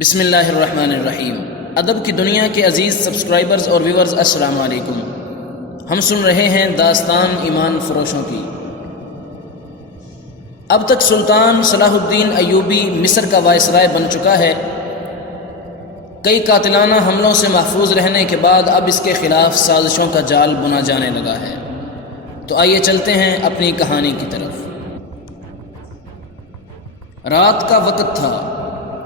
بسم اللہ الرحمن الرحیم۔ ادب کی دنیا کے عزیز سبسکرائبرز اور ویورز، السلام علیکم۔ ہم سن رہے ہیں داستان ایمان فروشوں کی۔ اب تک سلطان صلاح الدین ایوبی مصر کا وائسرائے بن چکا ہے۔ کئی قاتلانہ حملوں سے محفوظ رہنے کے بعد اب اس کے خلاف سازشوں کا جال بنا جانے لگا ہے۔ تو آئیے چلتے ہیں اپنی کہانی کی طرف۔ رات کا وقت تھا۔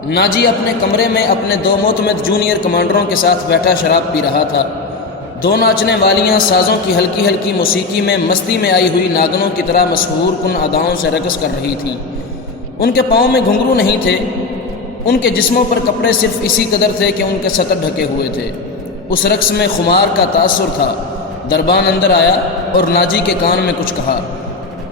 ناجی اپنے کمرے میں اپنے دو معتمد جونیئر کمانڈروں کے ساتھ بیٹھا شراب پی رہا تھا۔ دو ناچنے والیاں سازوں کی ہلکی ہلکی موسیقی میں مستی میں آئی ہوئی ناگنوں کی طرح مسحور کن اداؤں سے رقص کر رہی تھیں۔ ان کے پاؤں میں گھنگرو نہیں تھے، ان کے جسموں پر کپڑے صرف اسی قدر تھے کہ ان کے سطر ڈھکے ہوئے تھے۔ اس رقص میں خمار کا تاثر تھا۔ دربان اندر آیا اور ناجی کے کان میں کچھ کہا۔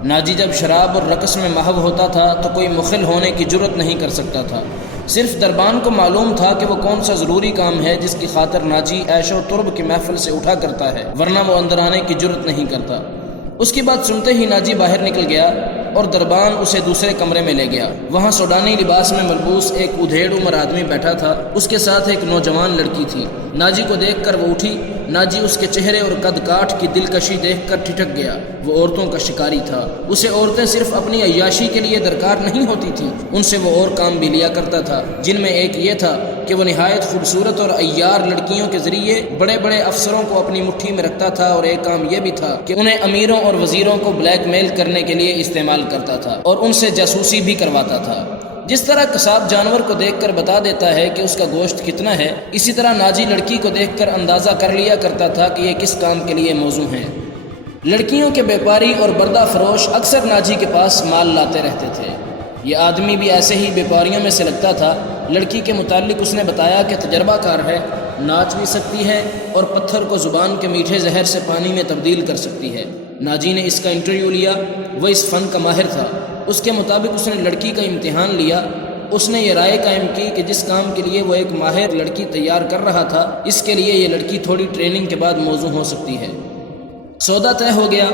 ناجی جب شراب اور رقص میں محو ہوتا تھا تو کوئی مخل ہونے کی جرت نہیں کر سکتا تھا۔ صرف دربان کو معلوم تھا کہ وہ کون سا ضروری کام ہے جس کی خاطر ناجی عیش و طرب کی محفل سے اٹھا کرتا ہے، ورنہ وہ اندر آنے کی جرت نہیں کرتا۔ اس کی بات سنتے ہی ناجی باہر نکل گیا اور دربان اسے دوسرے کمرے میں لے گیا۔ وہاں سوڈانی لباس میں ملبوس ایک ادھیڑ عمر آدمی بیٹھا تھا، اس کے ساتھ ایک نوجوان لڑکی تھی۔ ناجی کو دیکھ کر وہ اٹھی۔ ناجی اس کے چہرے اور قد کاٹ کی دلکشی دیکھ کر ٹھٹک گیا۔ وہ عورتوں کا شکاری تھا۔ اسے عورتیں صرف اپنی عیاشی کے لیے درکار نہیں ہوتی تھیں، ان سے وہ اور کام بھی لیا کرتا تھا، جن میں ایک یہ تھا کہ وہ نہایت خوبصورت اور عیار لڑکیوں کے ذریعے بڑے بڑے افسروں کو اپنی مٹھی میں رکھتا تھا، اور ایک کام یہ بھی تھا کہ انہیں امیروں اور وزیروں کو بلیک میل کرنے کے لیے استعمال کرتا تھا اور ان سے جاسوسی بھی کرواتا تھا۔ جس طرح قصاب جانور کو دیکھ کر بتا دیتا ہے کہ اس کا گوشت کتنا ہے، اسی طرح ناجی لڑکی کو دیکھ کر اندازہ کر لیا کرتا تھا کہ یہ کس کام کے لیے موزوں ہیں۔ لڑکیوں کے بیپاری اور بردہ فروش اکثر ناجی کے پاس مال لاتے رہتے تھے۔ یہ آدمی بھی ایسے ہی بیپاریوں میں سے لگتا تھا۔ لڑکی کے متعلق اس نے بتایا کہ تجربہ کار ہے، ناچ بھی سکتی ہے اور پتھر کو زبان کے میٹھے زہر سے پانی میں تبدیل کر سکتی ہے۔ ناجی نے اس کا انٹرویو لیا، وہ اس فن کا ماہر تھا۔ اس کے مطابق اس نے لڑکی کا امتحان لیا۔ اس نے یہ رائے قائم کی کہ جس کام کے لیے وہ ایک ماہر لڑکی تیار کر رہا تھا، اس کے لیے یہ لڑکی تھوڑی ٹریننگ کے بعد موزوں ہو سکتی ہے۔ سودا طے ہو گیا۔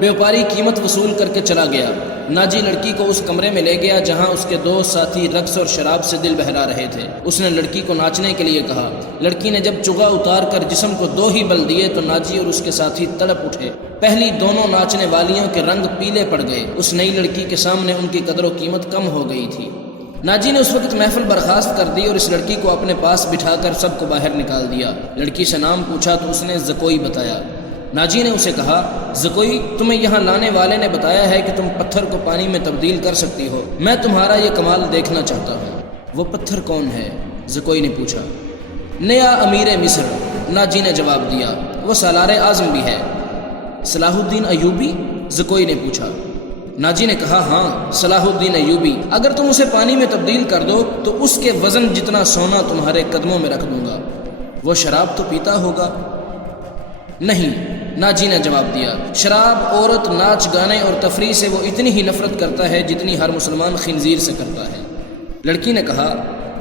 بیوپاری قیمت وصول کر کے چلا گیا۔ ناجی لڑکی کو اس کمرے میں لے گیا جہاں اس کے دو ساتھی رقص اور شراب سے دل بہلا رہے تھے۔ اس نے لڑکی کو ناچنے کے لیے کہا۔ لڑکی نے جب چگا اتار کر جسم کو دو ہی بل دیے تو ناجی اور اس کے ساتھی تڑپ اٹھے۔ پہلی دونوں ناچنے والیوں کے رنگ پیلے پڑ گئے۔ اس نئی لڑکی کے سامنے ان کی قدر و قیمت کم ہو گئی تھی۔ ناجی نے اس وقت محفل برخاست کر دی اور اس لڑکی کو اپنے پاس بٹھا کر سب کو باہر نکال دیا۔ لڑکی سے نام پوچھا تو اس نے زکوئی بتایا۔ ناجی نے اسے کہا، زکوئی، تمہیں یہاں لانے والے نے بتایا ہے کہ تم پتھر کو پانی میں تبدیل کر سکتی ہو۔ میں تمہارا یہ کمال دیکھنا چاہتا ہوں۔ وہ پتھر کون ہے؟ زکوئی نے پوچھا۔ نیا امیر مصر، ناجی نے جواب دیا۔ وہ سالار اعظم بھی ہے۔ صلاح الدین ایوبی؟ زکوئی نے پوچھا۔ ناجی نے کہا، ہاں، صلاح الدین ایوبی۔ اگر تم اسے پانی میں تبدیل کر دو تو اس کے وزن جتنا سونا تمہارے قدموں میں رکھ دوں گا۔ وہ شراب تو پیتا ہوگا؟ نہیں، ناجی نے جواب دیا۔ شراب، عورت، ناچ گانے اور تفریح سے وہ اتنی ہی نفرت کرتا ہے جتنی ہر مسلمان خنزیر سے کرتا ہے۔ لڑکی نے کہا،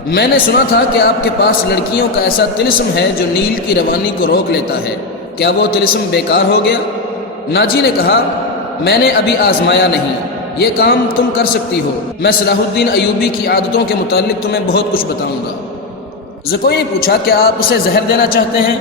میں نے سنا تھا کہ آپ کے پاس لڑکیوں کا ایسا طلسم ہے جو نیل کی روانی کو روک لیتا ہے، کیا وہ طلسم بیکار ہو گیا؟ ناجی نے کہا، میں نے ابھی آزمایا نہیں، یہ کام تم کر سکتی ہو۔ میں صلاح الدین ایوبی کی عادتوں کے متعلق تمہیں بہت کچھ بتاؤں گا۔ زکوئی نے پوچھا، کیا آپ اسے زہر دینا چاہتے ہیں؟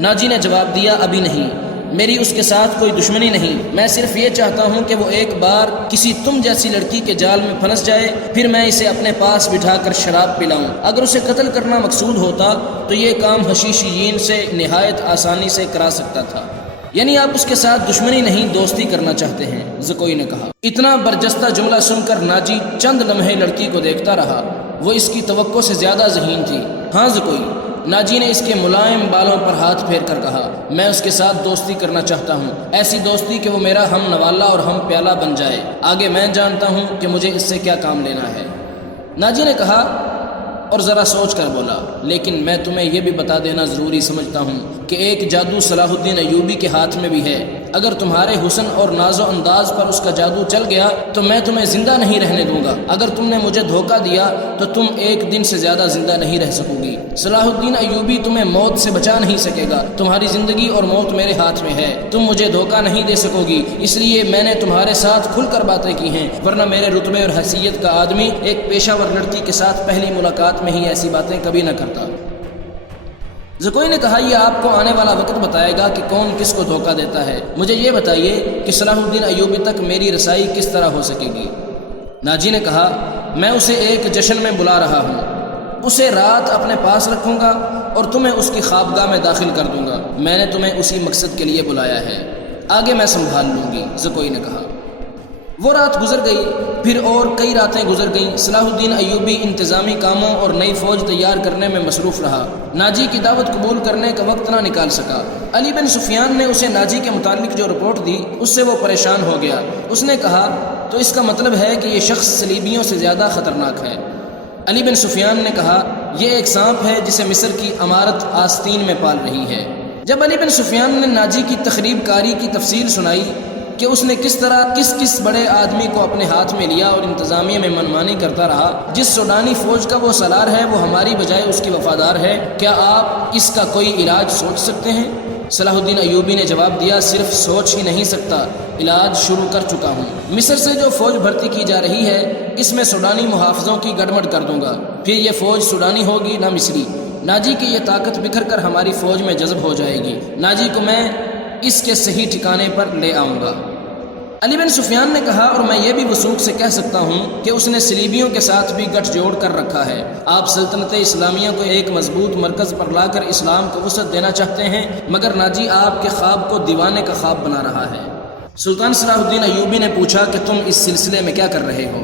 ناجی نے جواب دیا، ابھی نہیں، میری اس کے ساتھ کوئی دشمنی نہیں، میں صرف یہ چاہتا ہوں کہ وہ ایک بار کسی تم جیسی لڑکی کے جال میں پھنس جائے، پھر میں اسے اپنے پاس بٹھا کر شراب پلاؤں۔ اگر اسے قتل کرنا مقصود ہوتا تو یہ کام حشیشیین سے نہایت آسانی سے کرا سکتا تھا۔ یعنی آپ اس کے ساتھ دشمنی نہیں، دوستی کرنا چاہتے ہیں، زکوئی نے کہا۔ اتنا برجستہ جملہ سن کر ناجی چند لمحے لڑکی کو دیکھتا رہا۔ وہ اس کی توقع سے زیادہ ذہین تھی۔ ہاں زکوئی، ناجی نے اس کے ملائم بالوں پر ہاتھ پھیر کر کہا، میں اس کے ساتھ دوستی کرنا چاہتا ہوں، ایسی دوستی کہ وہ میرا ہم نوالا اور ہم پیالہ بن جائے۔ آگے میں جانتا ہوں کہ مجھے اس سے کیا کام لینا ہے۔ ناجی نے کہا اور ذرا سوچ کر بولا، لیکن میں تمہیں یہ بھی بتا دینا ضروری سمجھتا ہوں کہ ایک جادو صلاح الدین ایوبی کے ہاتھ میں بھی ہے۔ اگر تمہارے حسن اور ناز و انداز پر اس کا جادو چل گیا تو میں تمہیں زندہ نہیں رہنے دوں گا، اگر تم نے مجھے دھوکہ دیا تو تم ایک دن سے زیادہ زندہ نہیں رہ سکو گی۔ صلاح الدین ایوبی تمہیں موت سے بچا نہیں سکے گا، تمہاری زندگی اور موت میرے ہاتھ میں ہے، تم مجھے دھوکہ نہیں دے سکو گی، اس لیے میں نے تمہارے ساتھ کھل کر باتیں کی ہیں، ورنہ میرے رتبے اور حیثیت کا آدمی ایک پیشہ ور لڑکی کے ساتھ پہلی ملاقات میں ہی ایسی باتیں کبھی نہ کرتا۔ زکوئی نے کہا یہ آپ کو آنے والا وقت بتائے گا کہ کون کس کو دھوکہ دیتا ہے، مجھے یہ بتائیے کہ صلاح الدین ایوبی تک میری رسائی کس طرح ہو سکے گی؟ ناجی نے کہا میں اسے ایک جشن میں بلا رہا ہوں، اسے رات اپنے پاس رکھوں گا اور تمہیں اس کی خوابگاہ میں داخل کر دوں گا، میں نے تمہیں اسی مقصد کے لیے بلایا ہے، آگے میں سنبھال لوں گی، زکوئی نے کہا۔ وہ رات گزر گئی، پھر اور کئی راتیں گزر گئیں۔ صلاح الدین ایوبی انتظامی کاموں اور نئی فوج تیار کرنے میں مصروف رہا، ناجی کی دعوت قبول کرنے کا وقت نہ نکال سکا۔ علی بن سفیان نے اسے ناجی کے متعلق جو رپورٹ دی اس سے وہ پریشان ہو گیا، اس نے کہا تو اس کا مطلب ہے کہ یہ شخص صلیبیوں سے زیادہ خطرناک ہے۔ علی بن سفیان نے کہا یہ ایک سانپ ہے جسے مصر کی امارت آستین میں پال رہی ہے۔ جب علی بن سفیان نے ناجی کی تخریب کاری کی تفصیل سنائی کہ اس نے کس طرح کس بڑے آدمی کو اپنے ہاتھ میں لیا اور انتظامیہ میں منمانی کرتا رہا، جس سوڈانی فوج کا وہ سالار ہے وہ ہماری بجائے اس کی وفادار ہے، کیا آپ اس کا کوئی علاج سوچ سکتے ہیں؟ صلاح الدین ایوبی نے جواب دیا صرف سوچ ہی نہیں سکتا، علاج شروع کر چکا ہوں۔ مصر سے جو فوج بھرتی کی جا رہی ہے اس میں سوڈانی محافظوں کی گڑبڑ کر دوں گا، پھر یہ فوج سوڈانی ہوگی نہ مصری، ناجی کی یہ طاقت بکھر کر ہماری فوج میں جذب ہو جائے گی، ناجی کو میں اس کے صحیح ٹھکانے پر لے آؤں گا۔ علی بن سفیان نے کہا اور میں یہ بھی وثوق سے کہہ سکتا ہوں کہ اس نے صلیبیوں کے ساتھ بھی گٹھ جوڑ کر رکھا ہے، آپ سلطنت اسلامیہ کو ایک مضبوط مرکز پر لا کر اسلام کو وسعت دینا چاہتے ہیں، مگر ناجی آپ کے خواب کو دیوانے کا خواب بنا رہا ہے۔ سلطان صلاح الدین ایوبی نے پوچھا کہ تم اس سلسلے میں کیا کر رہے ہو؟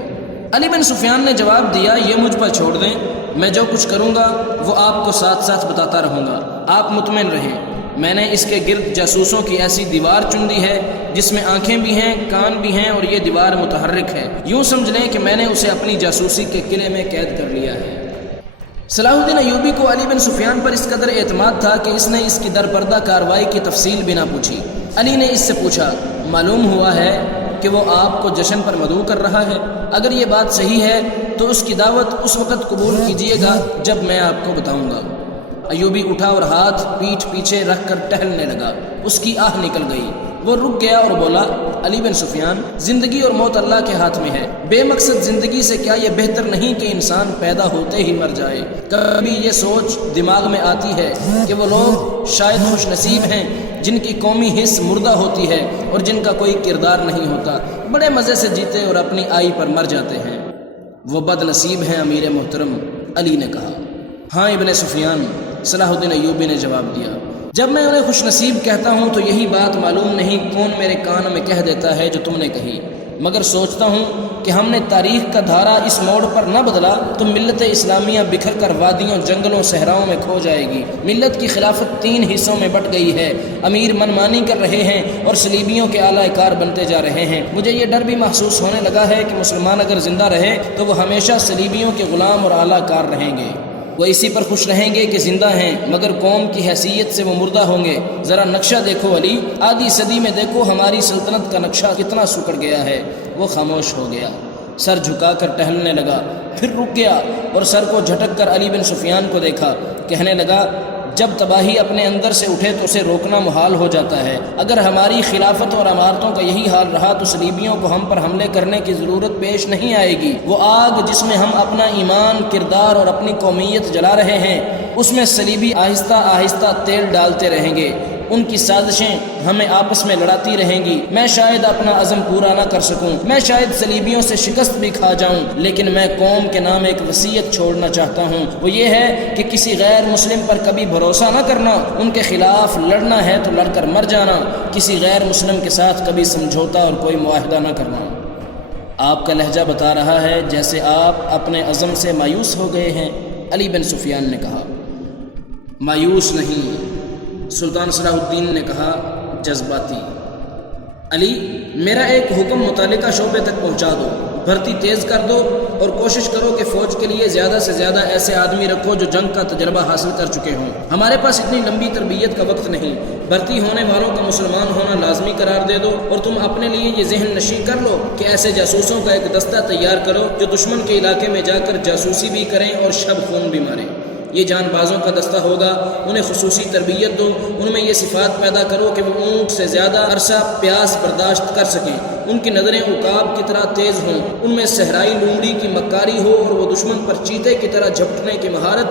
علی بن سفیان نے جواب دیا یہ مجھ پر چھوڑ دیں، میں جو کچھ کروں گا وہ آپ کو ساتھ ساتھ بتاتا رہوں گا، آپ مطمئن رہیں، میں نے اس کے گرد جاسوسوں کی ایسی دیوار چن دی ہے جس میں آنکھیں بھی ہیں، کان بھی ہیں اور یہ دیوار متحرک ہے، یوں سمجھ لیں کہ میں نے اسے اپنی جاسوسی کے قلعے میں قید کر لیا ہے۔ صلاح الدین ایوبی کو علی بن سفیان پر اس قدر اعتماد تھا کہ اس نے اس کی درپردہ کارروائی کی تفصیل بھی نہ پوچھی۔ علی نے اس سے پوچھا معلوم ہوا ہے کہ وہ آپ کو جشن پر مدعو کر رہا ہے، اگر یہ بات صحیح ہے تو اس کی دعوت اس وقت قبول کیجیے گا جب میں آپ کو بتاؤں گا۔ ایوبی اٹھا اور ہاتھ پیٹھ پیچھے رکھ کر ٹہلنے لگا، اس کی آہ نکل گئی، وہ رک گیا اور بولا علی بن سفیان زندگی اور موت اللہ کے ہاتھ میں ہے، بے مقصد زندگی سے کیا یہ بہتر نہیں کہ انسان پیدا ہوتے ہی مر جائے؟ کبھی یہ سوچ دماغ میں آتی ہے کہ وہ لوگ شاید خوش نصیب ہیں جن کی قومی حص مردہ ہوتی ہے اور جن کا کوئی کردار نہیں ہوتا، بڑے مزے سے جیتے اور اپنی آئی پر مر جاتے ہیں، وہ بد نصیب ہیں امیر محترم، علی نے کہا۔ ہاں ابن سفیان، صلاح الدین ایوبی نے جواب دیا، جب میں انہیں خوش نصیب کہتا ہوں تو یہی بات معلوم نہیں کون میرے کان میں کہہ دیتا ہے جو تم نے کہی، مگر سوچتا ہوں کہ ہم نے تاریخ کا دھارا اس موڑ پر نہ بدلا تو ملت اسلامیہ بکھر کر وادیوں، جنگلوں، صحراؤں میں کھو جائے گی۔ ملت کی خلافت 3 حصوں میں بٹ گئی ہے، امیر منمانی کر رہے ہیں اور صلیبیوں کے اعلی کار بنتے جا رہے ہیں۔ مجھے یہ ڈر بھی محسوس ہونے لگا ہے کہ مسلمان اگر زندہ رہے تو وہ ہمیشہ صلیبیوں کے غلام اور اعلی کار رہیں گے، وہ اسی پر خوش رہیں گے کہ زندہ ہیں مگر قوم کی حیثیت سے وہ مردہ ہوں گے۔ ذرا نقشہ دیکھو علی، آدھی صدی میں دیکھو ہماری سلطنت کا نقشہ کتنا سکڑ گیا ہے۔ وہ خاموش ہو گیا، سر جھکا کر ٹہلنے لگا، پھر رک گیا اور سر کو جھٹک کر علی بن سفیان کو دیکھا، کہنے لگا جب تباہی اپنے اندر سے اٹھے تو اسے روکنا محال ہو جاتا ہے، اگر ہماری خلافت اور عمارتوں کا یہی حال رہا تو صلیبیوں کو ہم پر حملے کرنے کی ضرورت پیش نہیں آئے گی۔ وہ آگ جس میں ہم اپنا ایمان، کردار اور اپنی قومیت جلا رہے ہیں اس میں صلیبی آہستہ آہستہ تیل ڈالتے رہیں گے، ان کی سازشیں ہمیں آپس میں لڑاتی رہیں گی۔ میں شاید اپنا عزم پورا نہ کر سکوں، میں شاید صلیبیوں سے شکست بھی کھا جاؤں، لیکن میں قوم کے نام ایک وصیت چھوڑنا چاہتا ہوں، وہ یہ ہے کہ کسی غیر مسلم پر کبھی بھروسہ نہ کرنا، ان کے خلاف لڑنا ہے تو لڑ کر مر جانا، کسی غیر مسلم کے ساتھ کبھی سمجھوتا اور کوئی معاہدہ نہ کرنا۔ آپ کا لہجہ بتا رہا ہے جیسے آپ اپنے عزم سے مایوس ہو گئے ہیں، علی بن سفیان نے کہا۔ مایوس نہیں، سلطان صلاح الدین نے کہا، جذباتی۔ علی، میرا ایک حکم متعلقہ شعبے تک پہنچا دو، بھرتی تیز کر دو اور کوشش کرو کہ فوج کے لیے زیادہ سے زیادہ ایسے آدمی رکھو جو جنگ کا تجربہ حاصل کر چکے ہوں۔ ہمارے پاس اتنی لمبی تربیت کا وقت نہیں، بھرتی ہونے والوں کا مسلمان ہونا لازمی قرار دے دو اور تم اپنے لیے یہ ذہن نشیں کر لو کہ ایسے جاسوسوں کا ایک دستہ تیار کرو جو دشمن کے علاقے میں جا کر جاسوسی بھی کریں اور شب خون بھی ماریں۔ یہ جان بازوں کا دستہ ہوگا، انہیں خصوصی تربیت دو، ان میں یہ صفات پیدا کرو کہ وہ اونٹ سے زیادہ عرصہ پیاس برداشت کر سکیں، ان کی نظریں عقاب کی طرح تیز ہوں، ان میں صحرائی لومڑی کی مکاری ہو اور وہ دشمن پر چیتے کی طرح جھپٹنے کی مہارت